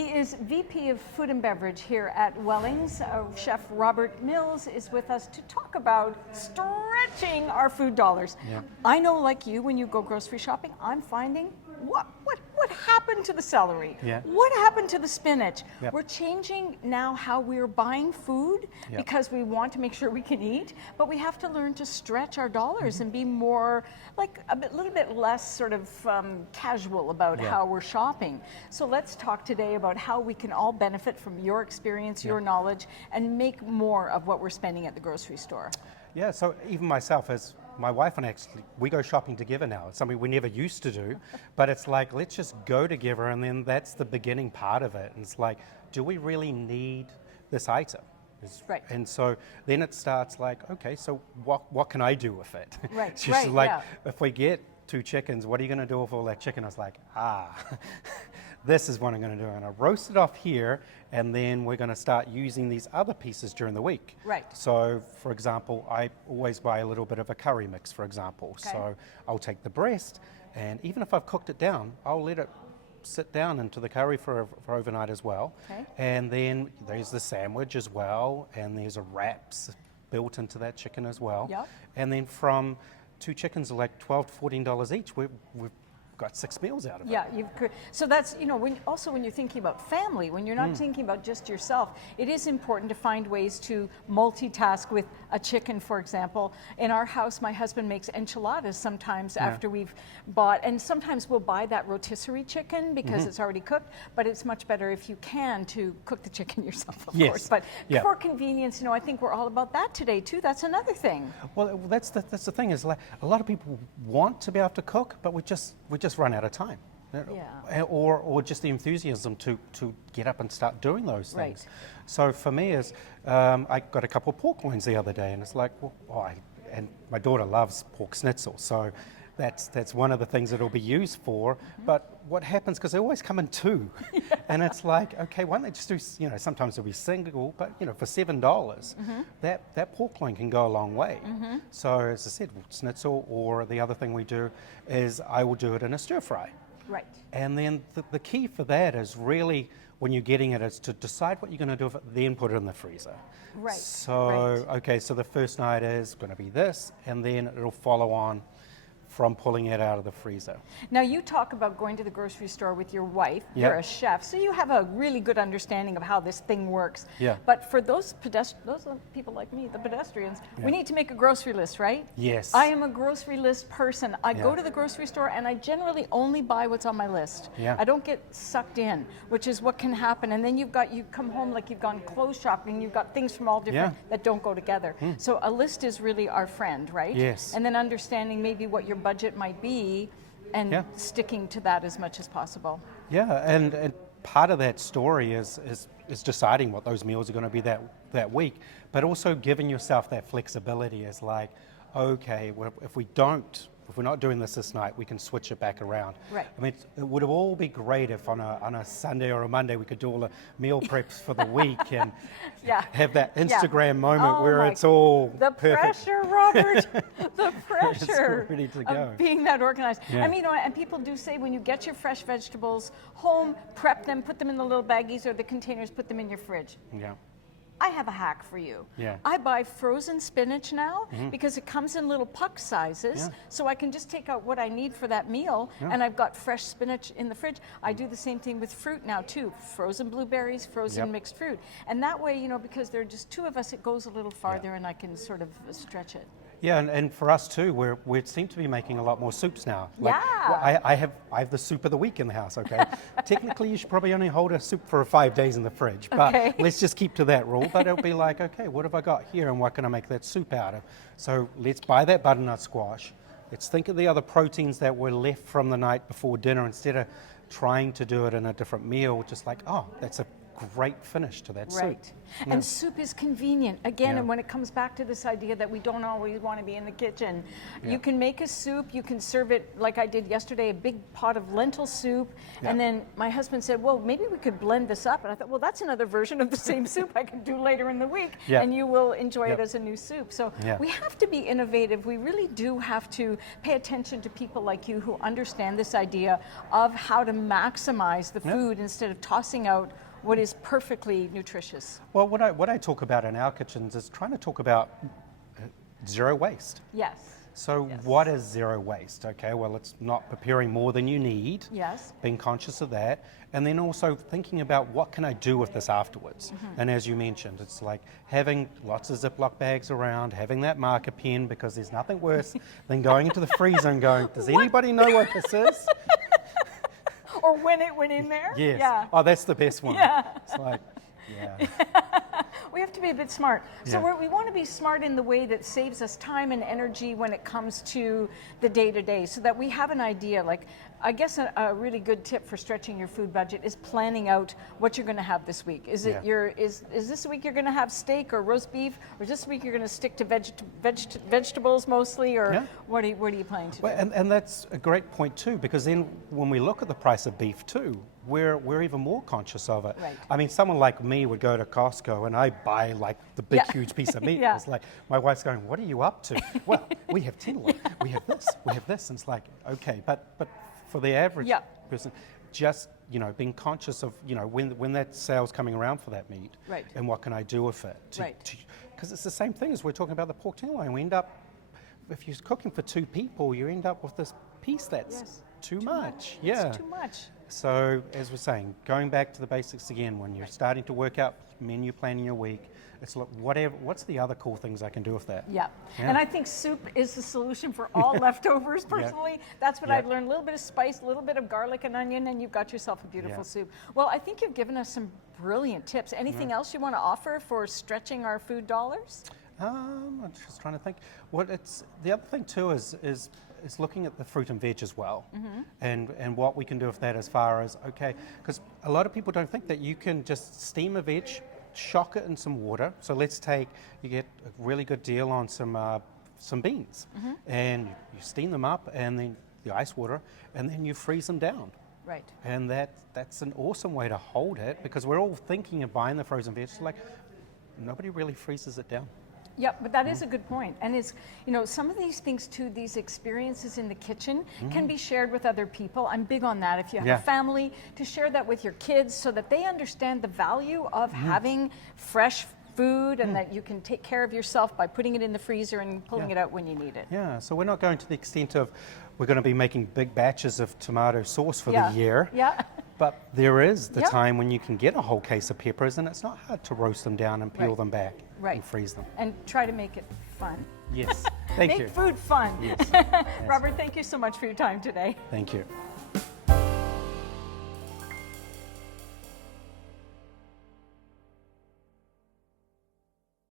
He is VP of Food and Beverage here at Wellings. Chef Robert Mills is with us to talk about stretching our food dollars. Yeah. I know, like you, when you go grocery shopping, I'm finding what happened to the celery? Yeah. What happened to the spinach? Yep. We're changing now how we're buying food Yep. because we want to make sure we can eat, but we have to learn to stretch our dollars and be more, like little bit less sort of casual about Yeah. how we're shopping. So let's talk today about how we can all benefit from your experience, your knowledge, and make more of what we're spending at the grocery store. Yeah, so even myself, as my wife and I actually, we go shopping together now. It's something we never used to do, but it's like, let's just go together, and then that's the beginning part of it. And it's like, do we really need this item? Right. And so then it starts like, okay, so what can I do with it? Right, She's right, like, yeah. if we get 2 chickens, what are you going to do with all that chicken? I was like, this is what I'm going to do. I'm going to roast it off here, and then we're going to start using these other pieces during the week. Right. So, for example, I always buy a little bit of a curry mix, for example. Okay. So I'll take the breast, and even if I've cooked it down, I'll let it sit down into the curry for overnight as well. Okay. And then there's the sandwich as well, and there's a wraps built into that chicken as well. Yep. And then from 2 chickens are like $12 to $14 each, we've got 6 meals out of it. Yeah, so that's, you know, when you're thinking about family, when you're not thinking about just yourself, it is important to find ways to multitask with a chicken, for example. In our house, my husband makes enchiladas sometimes after we've bought, and sometimes we'll buy that rotisserie chicken because it's already cooked, but it's much better if you can to cook the chicken yourself, of Yes. course. But Yeah. for convenience, you know, I think we're all about that today too. That's another thing. Well, that's the thing, is like a lot of people want to be able to cook, but we just run out of time. Yeah. Or just the enthusiasm to get up and start doing those Right. things. So for me, is I got a couple of pork loins the other day, and it's like, well, and my daughter loves pork schnitzel, so that's one of the things it'll be used for. But what happens, because they always come in 2, and it's like, okay, why don't they just do, you know, sometimes it'll be single, but you know, for $7, that pork loin can go a long way. So as I said, schnitzel, or the other thing we do is I will do it in a stir fry. Right. And then the key for that is really, when you're getting it, is to decide what you're going to do with it, then put it in the freezer. Right. So, okay, so the first night is going to be this, and then it'll follow on from pulling it out of the freezer. Now, you talk about going to the grocery store with your wife. Yep. You're a chef, so you have a really good understanding of how this thing works. Yeah. But for those people like me, the pedestrians, we Yeah. need to make a grocery list, right? Yes. I am a grocery list person. I go Yeah. to the grocery store and I generally only buy what's on my list. Yeah. I don't get sucked in, which is what can happen. And then you come home like you've gone clothes shopping, you've got things from all different that don't go together. So a list is really our friend, right? Yes. And then understanding maybe what your budget might be, and Yeah. sticking to that as much as possible. Yeah, and part of that story is deciding what those meals are going to be that week, but also giving yourself that flexibility. Is like, okay, well, if we're not doing this night, we can switch it back around. Right. I mean, it would all be great if on a Sunday or a Monday we could do all the meal preps for the week and Yeah. have that Yeah. Instagram moment Oh where my- it's all The perfect. pressure, Robert, the pressure ready to go. of being that organized. Yeah. I mean, you know, and people do say when you get your fresh vegetables home, prep them, put them in the little baggies or the containers, put them in your fridge. Yeah. I have a hack for you. Yeah. I buy frozen spinach now because it comes in little puck sizes, Yeah. so I can just take out what I need for that meal, and I've got fresh spinach in the fridge. I do the same thing with fruit now too, frozen blueberries, frozen Yep. mixed fruit. And that way, you know, because there are just 2 of us, it goes a little farther and I can sort of stretch it. Yeah, and for us too, we seem to be making a lot more soups now. Like, Yeah. well, I have the soup of the week in the house, okay? Technically, you should probably only hold a soup for 5 days in the fridge, but Okay. let's just keep to that rule. But it'll be like, okay, what have I got here, and what can I make that soup out of? So let's buy that butternut squash. Let's think of the other proteins that were left from the night before dinner, instead of trying to do it in a different meal, just like, oh, that's a great finish to that soup. Right. And soup is convenient. Again, Yeah. and when it comes back to this idea that we don't always want to be in the kitchen, Yeah. you can make a soup, you can serve it like I did yesterday, a big pot of lentil soup. Yeah. And then my husband said, well, maybe we could blend this up. And I thought, well, that's another version of the same soup I could do later in the week. Yeah. And you will enjoy it Yep. as a new soup. So Yeah. we have to be innovative. We really do have to pay attention to people like you who understand this idea of how to maximize the Yeah. food instead of tossing out what is perfectly nutritious. Well, what I talk about in our kitchens is trying to talk about zero waste. Yes. So Yes. what is zero waste? Okay, well, it's not preparing more than you need. Yes. Being conscious of that, and then also thinking about what can I do with this afterwards. Mm-hmm. And as you mentioned, it's like having lots of Ziploc bags around, having that marker pen, because there's nothing worse than going into the freezer and going, does anybody know what this is? Or when it went in there? Yes. Yeah. Oh, that's the best one. Yeah. It's like, yeah. We have to be a bit smart. So Yeah. we want to be smart in the way that saves us time and energy when it comes to the day-to-day, so that we have an idea. Like, I guess a really good tip for stretching your food budget is planning out what you're going to have this week. Is it Yeah. is this week you're going to have steak or roast beef, or this week you're going to stick to vegetables mostly, or Yeah. what are you planning to Well, do? and that's a great point too, because then when we look at the price of beef too, we're even more conscious of it. Right. I mean, someone like me would go to Costco and I buy like the big, Yeah. huge piece of meat. Yeah. It's like my wife's going, "What are you up to?" Well, we have tenderloin, we have this, we have this, and it's like, okay, but for the average Yeah. person, just being conscious of when that sale's coming around for that meat, Right. and what can I do with it? Right. Because it's the same thing as we're talking about the pork tenderloin. We end up, if you're cooking for two people, you end up with this piece that's Yes. too much. Yeah. It's too much. So as we're saying, going back to the basics again, when you're starting to work out menu planning your week, it's like what's the other cool things I can do with that? Yeah. Yeah. And I think soup is the solution for all leftovers, personally. That's what Yeah. I've learned. A little bit of spice, a little bit of garlic and onion, and you've got yourself a beautiful Yeah. soup. Well, I think you've given us some brilliant tips. Anything else you want to offer for stretching our food dollars? I'm just trying to think. The other thing too is looking at the fruit and veg as well, and what we can do with that as far as, okay, because a lot of people don't think that you can just steam a veg, shock it in some water. So you get a really good deal on some beans, and you steam them up, and then the ice water, and then you freeze them down. Right. And that's an awesome way to hold it, because we're all thinking of buying the frozen veg, like nobody really freezes it down. Yeah, but that is a good point. And it's, some of these things too, these experiences in the kitchen can be shared with other people. I'm big on that. If you have Yeah. a family, to share that with your kids so that they understand the value of having fresh food, and that you can take care of yourself by putting it in the freezer and pulling Yeah. it out when you need it. Yeah, so we're not going to the extent of we're going to be making big batches of tomato sauce for Yeah. the year. Yeah. But there is the Yep. time when you can get a whole case of peppers, and it's not hard to roast them down and peel Right. them back Right. and freeze them. And try to make it fun. Yes, thank Make you. food fun. Yes. Robert, thank you so much for your time today. Thank you.